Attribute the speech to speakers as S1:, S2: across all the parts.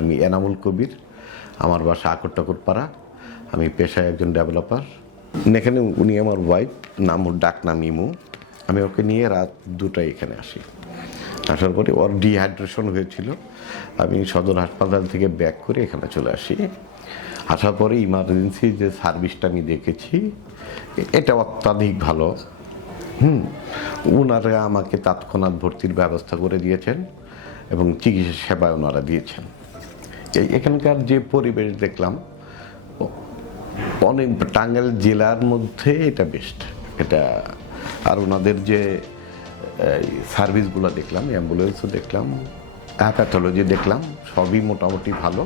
S1: আমি এনামুল কবির, আমার বাসা আকর টাকুর পাড়া আমি পেশায় একজন ডেভেলপার। এখানে উনি আমার ওয়াইফ নাম ডাক নাম ইমু। আমি ওকে নিয়ে রাত দুটায় এখানে আসি। আসার পরে ওর ডিহাইড্রেশন হয়েছিল। আমি সদর হাসপাতাল থেকে ব্যাক করে এখানে চলে আসি। আসার পরে ইমার্জেন্সি যে সার্ভিসটা আমি দেখেছি, এটা অত্যাধিক ভালো। হুম ওনারা আমাকে তৎক্ষণাৎ ভর্তির ব্যবস্থা করে দিয়েছেন এবং চিকিৎসা সেবা ওনারা দিয়েছেন। এখানকার যে পরিবেশ দেখলাম অনেক টাঙ্গাইল জেলার মধ্যে এটা বেস্ট এটা, আর ওনাদের যে সার্ভিসগুলো দেখলাম অ্যাম্বুলেন্সও দেখলাম প্যাথোলজি দেখলাম, সবই মোটামুটি ভালো।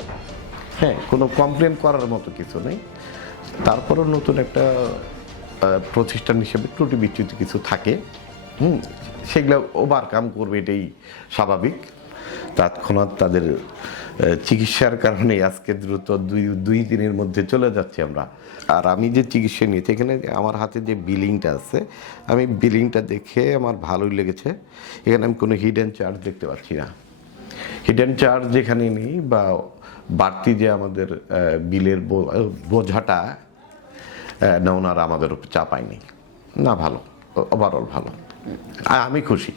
S1: হ্যাঁ কোনো কমপ্লেন করার মতো কিছু নেই। তারপরও নতুন একটা প্রতিষ্ঠান হিসেবে ত্রুটি বিচ্যুতি কিছু থাকে। হুম, সেগুলো ওভারকাম করবে এটাই স্বাভাবিক। তৎক্ষণাৎ তাদের চিকিৎসার কারণে আজকে দ্রুত দুই দুই দিনের মধ্যে চলে যাচ্ছি আমরা। আর আমি যে চিকিৎসা নিয়েছি, এখানে আমার হাতে যে বিলিংটা আছে, আমি বিলিংটা দেখে আমার ভালোই লেগেছে। এখানে আমি কোনো হিডেন চার্জ দেখতে পাচ্ছি না। হিডেন চার্জ যেখানে নেই বা বাড়তি যে আমাদের বিলের বোঝাটা না, ওনারা আমাদের চাপায়নি। না, ভালো ওভারঅল ভালো। আমি খুশি।